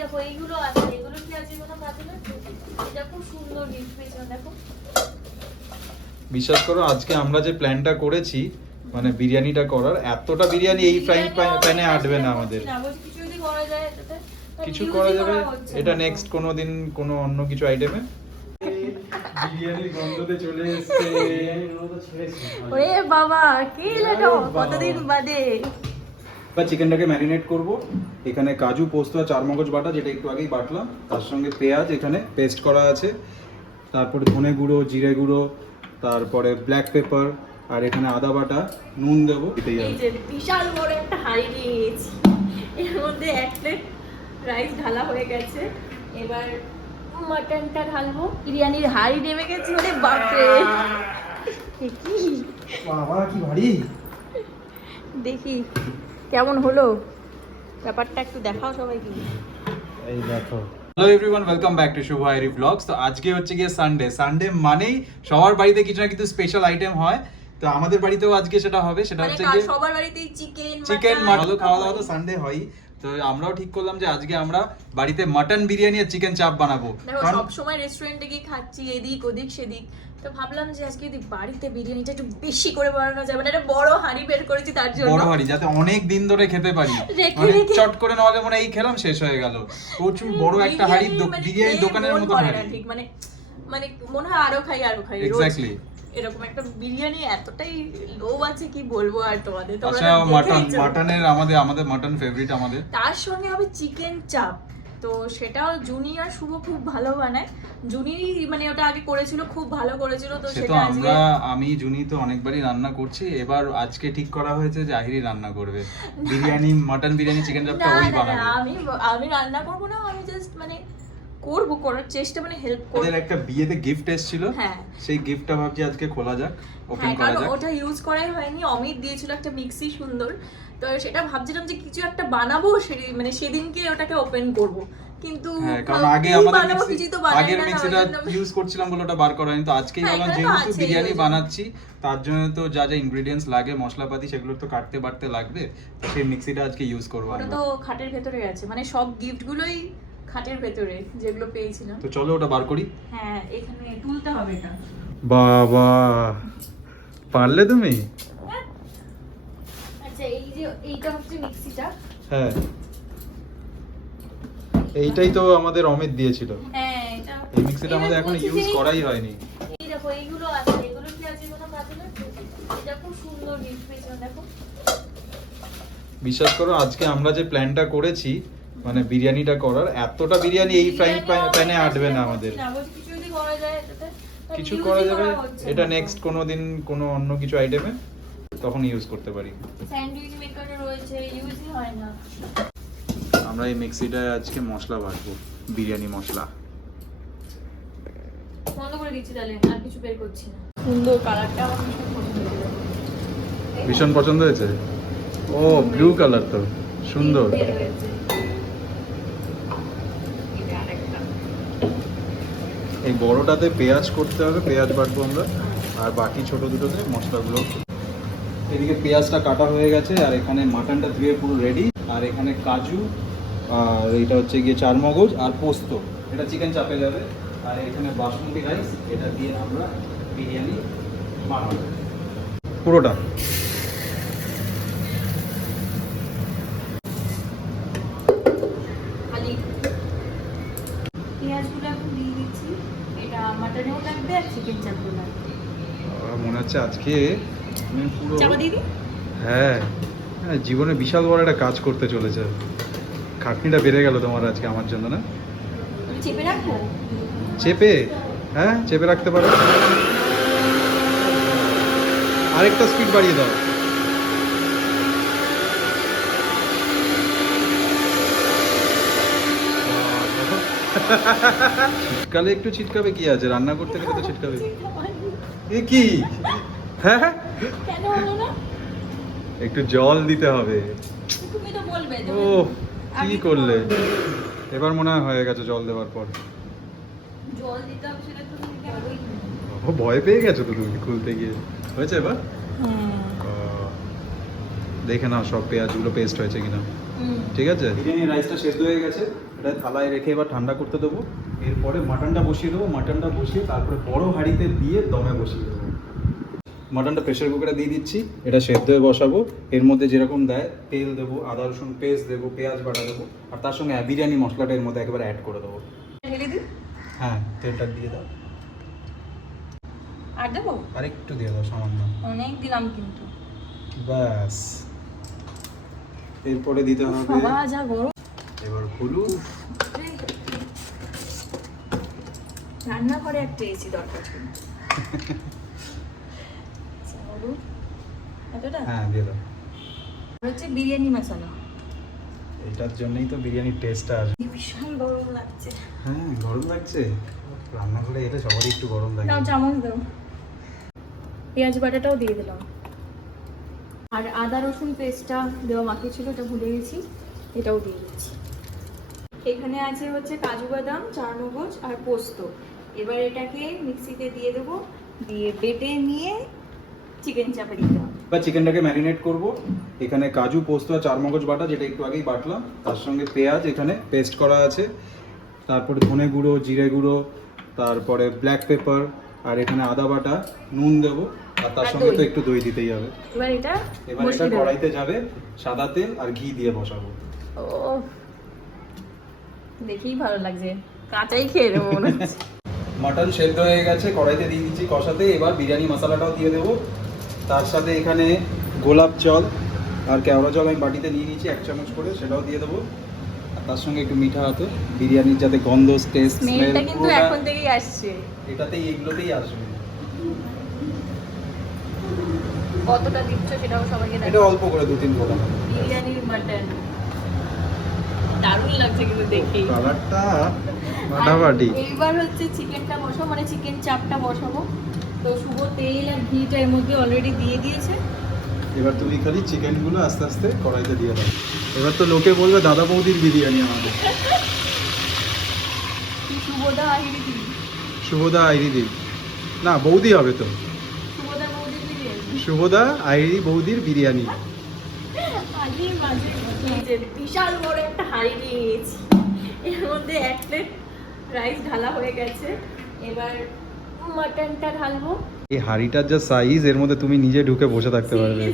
দেখো এইগুলো আছে এগুলো কি আছে কোনো কাজে না এটা খুব সুন্দর দেখো। বিশ্বাস করো আজকে আমরা যে প্ল্যানটা করেছি মানে বিরিয়ানিটা করার এতটা বিরিয়ানি এই ফ্রাইং প্যানে আটবে না আমাদের। কিছু করা যাবে এটা নেক্সট কোনো দিন কোনো অন্য কিছু আইটেমে বিরিয়ানির গন্ধতে চলে এসেছে। ওরে বাবা কি এলো কতদিন বাদে? বা চিকেনটাকে ম্যারিনেট করব। এখানে কাজু পোস্ত আর চারমগজ বাটা যেটা একটু আগেই বাটলাম। তার সঙ্গে পেঁয়াজ এখানে পেস্ট করা আছে। তারপরে ধনে গুঁড়ো জিরে গুঁড়ো তারপরে ব্ল্যাক পেপার আর এখানে আদা বাটা নুন দেবো এটাই এই যে বিশাল বড় একটা হাঁড়ি নিয়ে গেছি এর মধ্যে এক প্লেট রাইস ঢালা হয়ে গেছে। এবার মাটনটা ঢালবো। বিরিয়ানির হাঁড়ি নেমে গেছে মানে বাপরে। কি বাবা কি ভারী। দেখি। কেমন হলো? ব্যাপারটা একটু দেখাও সবাইকে। এই দেখো। Hello everyone welcome back to Shubho Airi blogs তো আজকে হচ্ছে গিয়ে সানডে সানডে মানেই সবার বাড়িতে কিছু না কিছু স্পেশাল আইটেম হয়। তো আমাদের বাড়িতেও আজকে সেটা হবে। সেটা মানে হচ্ছে গিয়ে সবার বাড়িতেই চিকেন চিকেন ভালো খাওয়া দাওয়া তো সানডে হয়ই। তো আমরাও ঠিক করলাম যে আজকে আমরা বাড়িতে মাটন বিরিয়ানি আর চিকেন চাপ বানাবো। সব সময় রেস্টুরেন্টে গিয়ে খাচ্ছি এদিক ওদিক সেদিক। তো ভাবলাম যে আজকে যদি বাড়িতে বিরিয়ানিটা একটু বেশি করে বানানো যায় মানে একটা বড় হাঁড়ি বের করেছি তার জন্য। বড় হাড়ি যাতে অনেক দিন ধরে খেতে পারি। মানে চট করে না হলে মনে হয় এই খেলাম শেষ হয়ে গেল। প্রচুর বড় একটা হাড়ি বিরিয়ানি মানে বিরিয়ানি খেয়ে দোকানের মতো হাড়ি। ঠিক মানে মানে মনে হয় আরও খাই আরও খাই। রোজ। এরকম একটা বিরিয়ানি এতটাই লোভ আছে কি বলব আর তোমাদের? আচ্ছা মাটন মাটনের আমাদের আমাদের মাটন ফেভারিট আমাদের। তার সঙ্গে হবে চিকেন চাপ তো সেটাও জুনি আর শুভ খুব ভালো বানায়। জুনি মানে ওটা আগে করেছিল খুব ভালো করেছিল তো সেটা আমরা আমি জুনি তো অনেকবারই রান্না করছি। এবার আজকে ঠিক করা হয়েছে যে আহিরি রান্না করবে। বিরিয়ানি মাটন বিরিয়ানি চিকেন চাপটা ওই বানাবে। আমি আমি রান্না করব না আমি জাস্ট মানে করব করার চেষ্টা মানে হেল্প করব। ওদের একটা বিয়েতে গিফট এসেছিল। হ্যাঁ। সেই গিফটটা ভাবছি আজকে খোলা যাক ওপেন হ্যাঁ করা যাক। ওটা ইউজ করাই হয়নি। অমিত দিয়েছিল একটা মিক্সি সুন্দর। তো সেটা ভাবছিলাম যে কিছু একটা বানাবো সেদিন মানে সেদিনকে ওটাকে ওপেন করব। কিন্তু হ্যাঁ কারণ আগে আমাদের আগের মিক্সিটা ইউজ করছিলাম বলে ওটা বার করা হয়নি। তো আজকেই হ্যাঁ, এখানে যেহেতু বিরিয়ানি বানাচ্ছি তার জন্য তো যা যা ইনগ্রেডিয়েন্টস লাগে মশলাপাতি সেগুলো তো কাটতে বাটতে লাগবে। তো সেই মিক্সিটা আজকে ইউজ করব তো খাটের ভেতরে আছে। মানে সব গিফট গুলোই খাটের ভেতরে যেগুলো পেয়েছিলাম। তো চলো ওটা বার করি। হ্যাঁ এখানে তুলতে হবে এটা। বাবা পারলে তুমি? আচ্ছা এই যে এইটা হচ্ছে মিক্সিটা। হ্যাঁ। এইটাই তো আমাদের অমিত দিয়েছিল। হ্যাঁ এটা এই মিক্সিটা আমাদের এখন ইউজ করাই হয়নি। এই দেখো এইগুলো আছে। এগুলো কি আছে কোনো কাজে এটা খুব সুন্দর দেখো। বিশ্বাস করো আজকে আমরা যে প্ল্যানটা করেছি মানে বিরিয়ানিটা করার এতটা বিরিয়ানি এই ফ্রাইং প্যানে আটবে না আমাদের। কিছু করা যাবে এটা নেক্সট কোনো দিন কোনো অন্য কিছু আইটেমে তখন ইউজ করতে পারি। স্যান্ডউইচ রয়েছে ইউজই হয় না। আমরা এই মিক্সিটায় আজকে মশলা বাটবো বিরিয়ানি মশলা। বন্ধ করে দিচ্ছি তাহলে আর কিছু বের করছি না। সুন্দর কালারটা আমার ভীষণ পছন্দ হয়েছে। ভীষণ পছন্দ হয়েছে? ও ব্লু কালার তো সুন্দর বের হয়েছে। এটা আরেকটা। এই বড়টাতে পেঁয়াজ করতে হবে, পেঁয়াজ বাটবো আমরা, আর বাকি ছোট দুটোতে মশলাগুলো এদিকে পেঁয়াজটা কাটা হয়ে গেছে, আর এখানে মাটনটা ধুয়ে পুরো রেডি আর এখানে কাজু, আর এটা হচ্ছে গিয়ে চারমগজ, আর পোস্ত। এটা চিকেন চাপে যাবে, আর এখানে বাসমতি রাইস এটা দিয়ে আমরা বিরিয়ানি বানাবো। পুরোটা। পেঁয়াজগুলো দিয়ে দিচ্ছি। মাটনেও লাগবে আর চিকেন চাপও লাগবে মনে হচ্ছে আজকে পুরো হ্যাঁ। হ্যাঁ, জীবনে বিশাল বড় একটা কাজ করতে চলেছে। খাটনিটা বেড়ে গেল তোমার আজকে আমার জন্য না? চেপে রাখব? চেপে? হ্যাঁ চেপে রাখতে পারো। আরেকটা স্পিড বাড়িয়ে দাও। শীতকালে একটু ছিটকাবে কি আছে? রান্না করতে গেলে তো ছিটকাবে। এ কি? হ্যাঁ কেন একটু জল দিতে হবে। তুমি তো বলবে যে ও কি করলে? এবার মনে হয় হয়ে গেছে জল দেওয়ার পর। ও ভয় পেয়ে গেছো তো তুমি খুলতে গিয়ে। হয়েছে এবার? হ্যাঁ আহ, দেখে নাও সব পেঁয়াজগুলো পেস্ট হয়েছে কিনা। ঠিক আছে? বিরিয়ানি রাইসটা সেদ্ধ হয়ে গেছে। এটা থালায় রেখে এবার ঠান্ডা করতে দেবো। এরপরে মাটনটা বসিয়ে দেবো মাটনটা বসিয়ে তারপরে বড় হাঁড়িতে দিয়ে দমে বসিয়ে দেবো। মাটনটা প্রেশার কুকারে দিয়ে দিচ্ছি এটা সেদ্ধ হয়ে বসাবো। এর মধ্যে যেরকম দেয় তেল দেবো আদা রসুন পেস্ট দেবো পেঁয়াজ বাটা দেবো আর তার সঙ্গে বিরিয়ানি মশলাটা এর মধ্যে একেবারে অ্যাড করে দেবো। হ্যাঁ তেলটা দিয়ে দাও। আর দেবো? আর একটু দিয়ে দাও সামান্য। অনেক দিলাম কিন্তু। ব্যাস। এরপরে দিতে হবে এবার হলুদ। রান্না করে একটা এসি দরকার ছিল। আচ্ছা, হলুদ এতটা? হ্যাঁ দিয়ে দাও। আর হচ্ছে বিরিয়ানি মশলা। এটার জন্যই তো বিরিয়ানির আসবে। ভীষণ গরম লাগছে। হ্যাঁ গরম লাগছে। সবারই একটু গরম লাগে। নাও চামচ দাও। পেঁয়াজ বাটাটাও দিয়ে দিলাম। আর আদা রসুন পেস্টটা দেওয়া বাকি ছিল ওটা ভুলে গেছি। এটাও দিয়ে দিচ্ছি। এখানে আছে হচ্ছে কাজু বাদাম চার মগজ আর পোস্ত। এবার এটাকে মিক্সিতে দিয়ে দেবো। দিয়ে বেটে নিয়ে চিকেন চাপে দিতে হবে। এবার চিকেনটাকে ম্যারিনেট করব। এখানে কাজু পোস্ত আর চারমগজ বাটা যেটা একটু আগেই বাটলাম। তার সঙ্গে পেঁয়াজ এখানে পেস্ট করা আছে। তারপরে ধনে গুঁড়ো জিরে গুঁড়ো তারপরে ব্ল্যাক পেপার আর এখানে আদা বাটা নুন দেবো। আর তার সঙ্গে তো একটু দই দিতেই হবে। এবার এটা এবার এটা কড়াইতে যাবে সাদা তেল আর ঘি দিয়ে বসাবো। ও দেখেই ভালো লাগছে। কাঁচাই খেয়ে নেব মনে হচ্ছে। মাটন সেদ্ধ হয়ে গেছে কড়াইতে দিয়ে দিচ্ছি কষাতে এবার বিরিয়ানি মশলাটাও দিয়ে দেবো। তার সাথে এখানে গোলাপ জল আর কেওড়া জল আমি বাটিতে নিয়ে নিয়েছি এক চামচ করে সেটাও দিয়ে দেবো। আর তার সঙ্গে একটু মিঠা হতো বিরিয়ানির যাতে গন্ধ টেস্ট কিন্তু এখন থেকেই আসছে। এটাতেই এগুলোতেই আসবে। কতটা দিচ্ছ সেটাও সবাইকে এটা অল্প করে দু তিন ফোটা। বিরিয়ানির মাটন। দারুণ লাগছে কিন্তু দেখেই। কালারটা আর এইবার হচ্ছে চিকেনটা বসাবো মানে চিকেন চাপটা বসাবো। তো শুভ তেল আর ঘিটা এর মধ্যে অলরেডি দিয়ে দিয়েছে। এবার তুমি খালি চিকেনগুলো আস্তে আস্তে কড়াইতে দিয়ে দাও। এবার তো লোকে বলবে দাদা বৌদির বিরিয়ানি আমাদের। শুভদা আহিরি দিদি শুভদা আইরি দি না বৌদি হবে তো। শুভদা আইরি বৌদির বিরিয়ানি। যে বিশাল বড় একটা হাঁড়ি নিয়ে নিয়েছি। এর মধ্যে এক প্লেট রাইস ঢালা হয়ে গেছে। এবার মাটনটা ঢালবো। এই হাঁড়িটার যা সাইজ এর মধ্যে তুমি নিজে ঢুকে বসে থাকতে পারবে।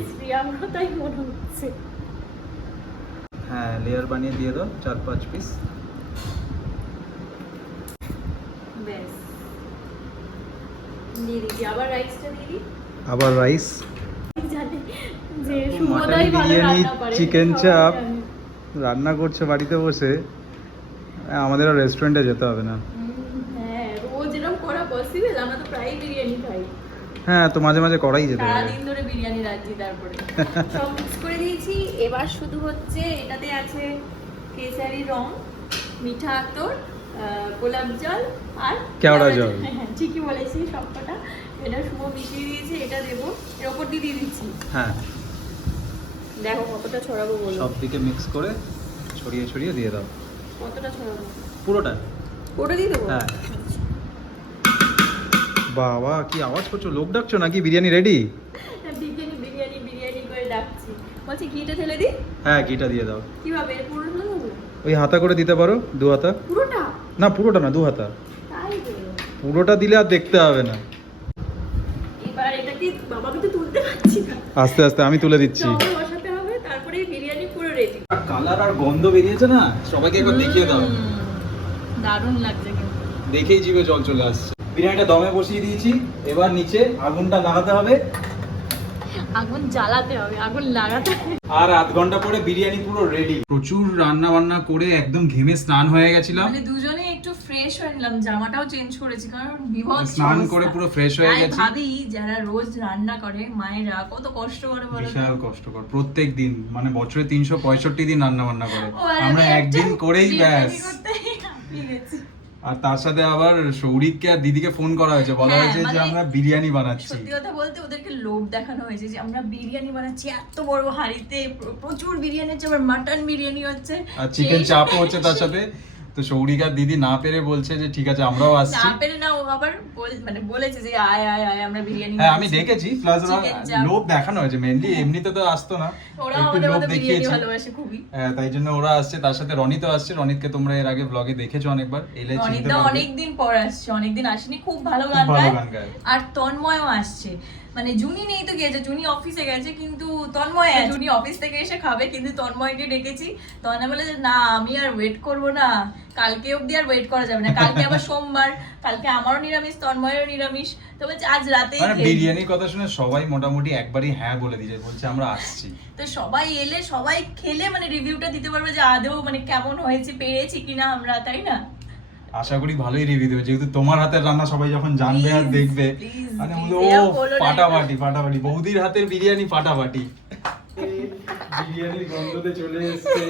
আমারও তাই মনে হচ্ছে। হ্যাঁ লেয়ার বানিয়ে দিয়ে দাও চার পাঁচ পিস ব্যাস। দিয়ে দিচ্ছি। আবার রাইসটা দিয়ে দিই। আবার রাইস যে ভালো রান্না পারে চিকেন চাপ। রান্না করছে বাড়িতে বসে। আমাদের আর রেস্টুরেন্টে যেতে হবে না। হ্যাঁ রোজ এরকম করা পসিবল আমরা তো প্রায় বিরিয়ানি খাই। হ্যাঁ তো মাঝে মাঝে করাই যেতে পারে সারাদিন ধরে বিরিয়ানি রাখছি তারপরে। সব মিক্স করে দিয়েছি। এবার শুধু হচ্ছে এটাতে আছে কেসারি রং মিঠা আতর গোলাপ জল আর কেওড়া জল। হ্যাঁ ঠিকই বলেছি সবকটা। এটা শুভ মিশিয়ে দিয়েছে এটা দেবো। এর ওপর দিয়ে দিয়ে দিচ্ছি। হ্যাঁ। দেখো কতটা ছড়াবো বলো। সব দিকে মিক্স করে ছড়িয়ে ছড়িয়ে দিয়ে দাও। কতটা ছড়াবো? পুরোটা? ওটা দিয়ে দেবো? হ্যাঁ। বাবা কি আওয়াজ করছ? লোক ডাকছো নাকি? বিরিয়ানি রেডি বিরিয়ানি বিরিয়ানি বিরিয়ানি করে ডাকছি। বলছি ঘিটা ঢেলে দিই? হ্যাঁ ঘিটা দিয়ে দাও। কীভাবে পুরো ঢেলে দেবো? ওই হাতা করে দিতে পারো দু হাতা। পুরোটা? না পুরোটা না দু হাতা। পুরোটা দিলে আর দেখতে হবে না। এবার এটাকে বাবাকে তো তুলতে পারছি না। আস্তে আস্তে আমি তুলে দিচ্ছি জল বসাতে হবে তারপরে বিরিয়ানি পুরো রেডি কালার আর গন্ধ বেরিয়েছে না সবাইকে একবার দেখিয়ে দাও। দারুণ লাগছে কিন্তু। দেখেই জিভে জল চলে আসছে। বিরিয়ানিটা দমে বসিয়ে দিয়েছি এবার নিচে আগুনটা লাগাতে হবে। আগুন জ্বালাতে হবে আগুন লাগাতে আর আধ ঘণ্টা পরে বিরিয়ানি পুরো রেডি প্রচুর রান্না বান্না করে একদম ঘেমে স্নান হয়ে গেছিলাম। মানে দুজনে ফ্রেশ হয়ে নিলাম জামাটাও চেঞ্জ করেছি কারণ বিভৎস স্নান করে পুরো ফ্রেশ হয়ে গেছি। ভাবি যারা রোজ রান্না করে মায়েরা কত কষ্ট করে বলো বিশাল কষ্টকর প্রত্যেক দিন মানে বছরে তিনশো পঁয়ষট্টি দিন রান্না বান্না করে আর আমরা একদিন করেই ব্যাস। আর তার সাথে আবার সৌরিককে আর দিদিকে ফোন করা হয়েছে বলা হ্যাঁ, হয়েছে যে মানে আমরা বিরিয়ানি বানাচ্ছি। সত্যি কথা বলতে ওদেরকে লোভ দেখানো হয়েছে যে আমরা বিরিয়ানি বানাচ্ছি এত বড় হাঁড়িতে প্র- প্রচুর বিরিয়ানি হচ্ছে আবার মাটন বিরিয়ানি হচ্ছে। আর চিকেন চাপও হচ্ছে তার সাথে। তো সৌরিকার দিদি না পেরে বলছে যে ঠিক আছে আমরাও আসছি। না পেরে না ও আবার মানে বলেছে যে আয় আয় আয় আমরা বিরিয়ানি হ্যাঁ আমি দেখেছি প্লাস লোভ দেখানো হয়েছে মেনলি এমনিতে তো আসতো না। ওরা আমাদের মতো বিরিয়ানি ভালোবাসে খুবই। হ্যাঁ, তাই জন্য ওরা আসছে তার সাথে রনিতও আসছে রনিতকে তোমরা এর আগে ব্লগে দেখেছ অনেকবার এলে চিনতে অনেকদিন পর আসছে অনেকদিন আসেনি খুব ভালো গান গায়। আর তন্ময়ও আসছে। মানে জুনি নেই তো গিয়েছে জুনি অফিসে গেছে কিন্তু তন্ময় আছে। জুনি অফিস থেকে এসে খাবে কিন্তু তন্ময়কে ডেকেছি। তন্ময় বলে যে না আমি আর ওয়েট করব না। কালকে অবধি আর ওয়েট করা যাবে না। কালকে আবার সোমবার। কালকে আমারও নিরামিষ তন্ময়েরও নিরামিষ। তো বলছে আজ রাতেই মানে বিরিয়ানির কথা শুনে সবাই মোটামুটি একবারই হ্যাঁ বলে দিয়েছে বলছে আমরা আসছি। তো সবাই এলে সবাই খেলে মানে রিভিউটা দিতে পারবে যে আদৌ মানে কেমন হয়েছে পেরেছি কিনা আমরা তাই না? আশা করি ভালোই রিভিউ দেবে। যেহেতু তোমার হাতের রান্না সবাই যখন জানবে আর দেখবে মানে ও ফাটাফাটি ফাটাফাটি। বৌদির হাতের বিরিয়ানি ফাটাফাটি। বিরিয়ানির গন্ধতে চলে এসেছে।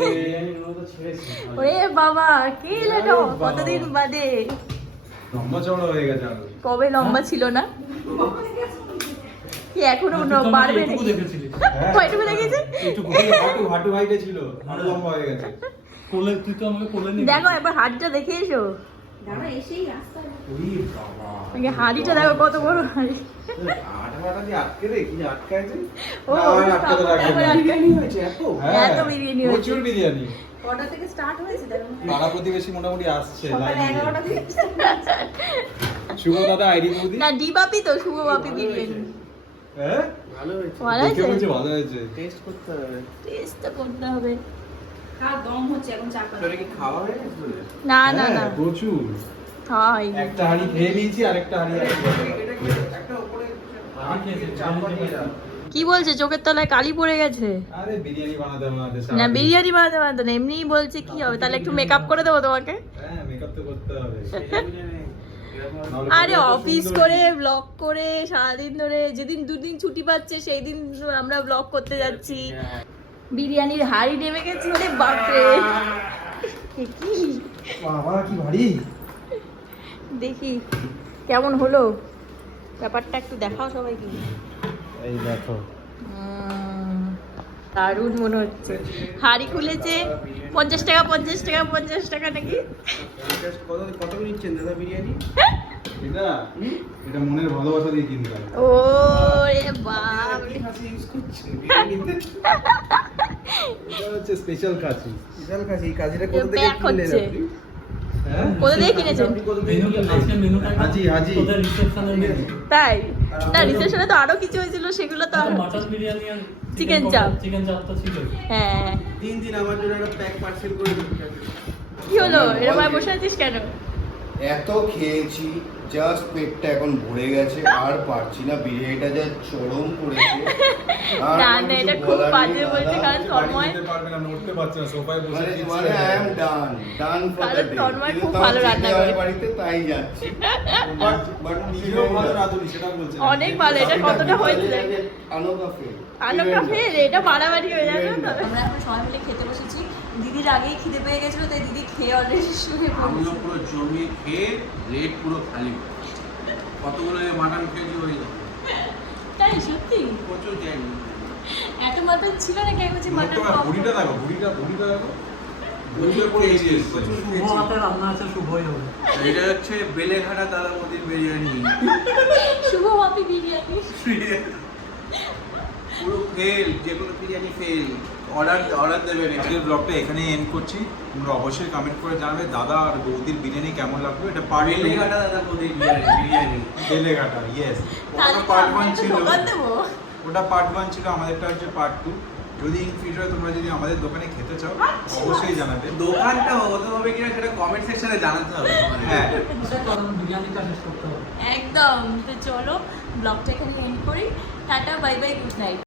ওরে বাবা কে এলো কতদিন বাদে? লম্বা চওড়া হয়ে গেছে কবে লম্বা ছিল না? কি এখনও বাড়বে নাকি? হ্যাঁ। কয়টুকু লেগেছে হাঁটু হাঁটু হাইটে ছিল। আরও লম্বা হয়ে গেছে। কোলে তুই তো আমাকে কোলে নিবি। দেখো একবার হাড়িটা দেখে এসো। আগে হাড়িটা দেখো কত বড় হাড়ি শুভ দাদা আইডি না তো শুভ বাপি বিরিয়ানি। ভালো হয়েছে। ভালো দেখে আছে বলছে ভালো হয়েছে। টেস্ট করতে হবে। টেস্ট তো করতে হবে। কি খাওয়া হয়ে গেছে না না না। হ্যাঁ, প্রচুর। হয় একটা হাঁড়ি খেয়ে নিয়েছি আর একটা হাঁড়ি আছে। এটা কি? একটা উপরে বলছে? চোখের তলায় কালি পড়ে গেছে। না বিরিয়ানি বানাতে বানাতে না এমনিই বলছে কি হবে? তাহলে একটু মেকআপ করে দেবো তোমাকে। হ্যাঁ আরে অফিস করে ব্লগ করে সারাদিন ধরে যেদিন দুদিন ছুটি পাচ্ছে সেই দিন আমরা ব্লগ করতে যাচ্ছি। হ্যাঁ। বিরিয়ানির হাড়ি নেমে গেছে ওরে বাপরে। কি বাবা কি ভারী? দেখি কেমন হলো? ব্যাপারটা একটু দেখাও সবাইকে। এই দেখো। দারুণ মনে হচ্ছে। হাড়ি খুলেছে পঞ্চাশ টাকা পঞ্চাশ টাকা পঞ্চাশ টাকা নাকি? কত কত নিচ্ছেন দাদা বিরিয়ানি? এটা? এটা মনের ভালোবাসা দিয়ে কিনতে ও রে বাপ এটা হচ্ছে স্পেশাল কাচি। বিশাল খাসি এই কাজিটা কোথা থেকে কিনলেন আপনি? হ্যাঁ? কোথা থেকে কিনেছেন? হাজি, হাজি। মেনু তাই? না রিসেপশনে তো আরও কিছু হয়েছিল সেগুলো তো মাটন বিরিয়ানি আর Chicken চাপ। চিকেন চাপ তো ছিল। হ্যাঁ। তিন দিন আমার জন্য একটা প্যাক পার্সেল করে দিন কি হলো? এরকম বসে আছিস কেন? এত খেয়েছি জাস্ট পেটটা এখন ভরে গেছে আর পারছি না বিরিয়ানিটা যা চরম করেছে। আর না, না, এটা খুব বাজে বলছে, কারণ তন্ময়- নিতে পারবে না নড়তে পারছে না সোফায় বসে মানে মানে I am done done for the day Tanmoy খুব ভালো রান্না করে। বাড়িতে তাই যাচ্ছি। বাট বাট নিজেও ভালো রাঁধুনি, সেটা বলছে অনেক ভালো এটা কতটা হয়েছে। আনোকা ফেল আলোকা ফের এটা বাড়াবাড়ি হয়ে যাবে। আমরা এখন সবাই মিলে খেতে বসেছি। দিদির আগেই খিদে পেয়ে গেছিল তাই দিদি খেয়ে অলরেডি শুয়ে আমিও পুরো জমিয়ে খেয়ে প্লেট পুরো খালি কতগুলো মাটন খেয়েছি ওই তাই সত্যি? প্রচুর জানি এত মাটন ছিল না কেন বলছি মাটন তোমার ভুঁড়িটা দেখো ভুঁড়িটা ভুঁড়িটা দেখো। এটা হচ্ছে বেলেঘাটা দাদা মোদির বিরিয়ানি। শুভ মাপি বিরিয়ানি। পুরো ফেল যে কোনো বিরিয়ানি ফেল অর্ডার অর্ডার দেবেন। আজকের ব্লগটা এখানে এন্ড করছি। তোমরা অবশ্যই কমেন্ট করে জানাবে দাদা আর বৌদির বিরিয়ানি কেমন লাগল? এটা পার্ট বেলেঘাটা দাদা মোদির বিরিয়ানি বেলেঘাটা ইয়েস ওটা পার্ট ওয়ান ছিল। ওটা পার্ট ওয়ান ছিল আমাদেরটা হচ্ছে পার্ট টু যদি ইন ফিউচারে তোমরা যদি আমাদের দোকানে খেতে চাও অবশ্যই জানাবে। দোকানটা হতে হবে কিনা সেটা কমেন্ট সেকশনে জানাতে হবে হ্যাঁ। কারণ বিরিয়ানিটা শেষ করতে হবে? একদম। তো চলো ব্লগটা এখানে এন্ড করি। Tata bye bye good night